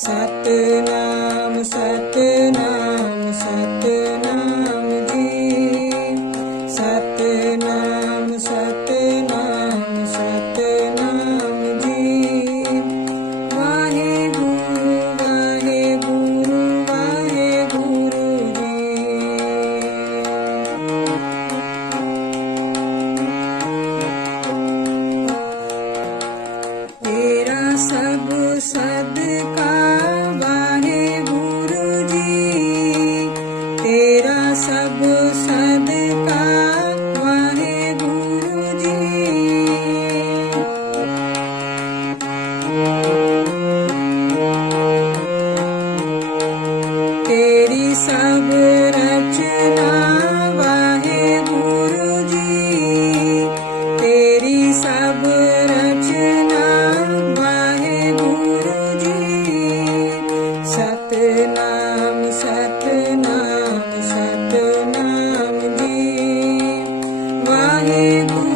सतनाम सतनाम सतनाम जी सतनाम सतनाम सतनाम जी बाबे गुरुबे गुरु ते सब सत् Satnam, Satnam, Satnam, Satnam, Satnam, mi Satnam, Satnam,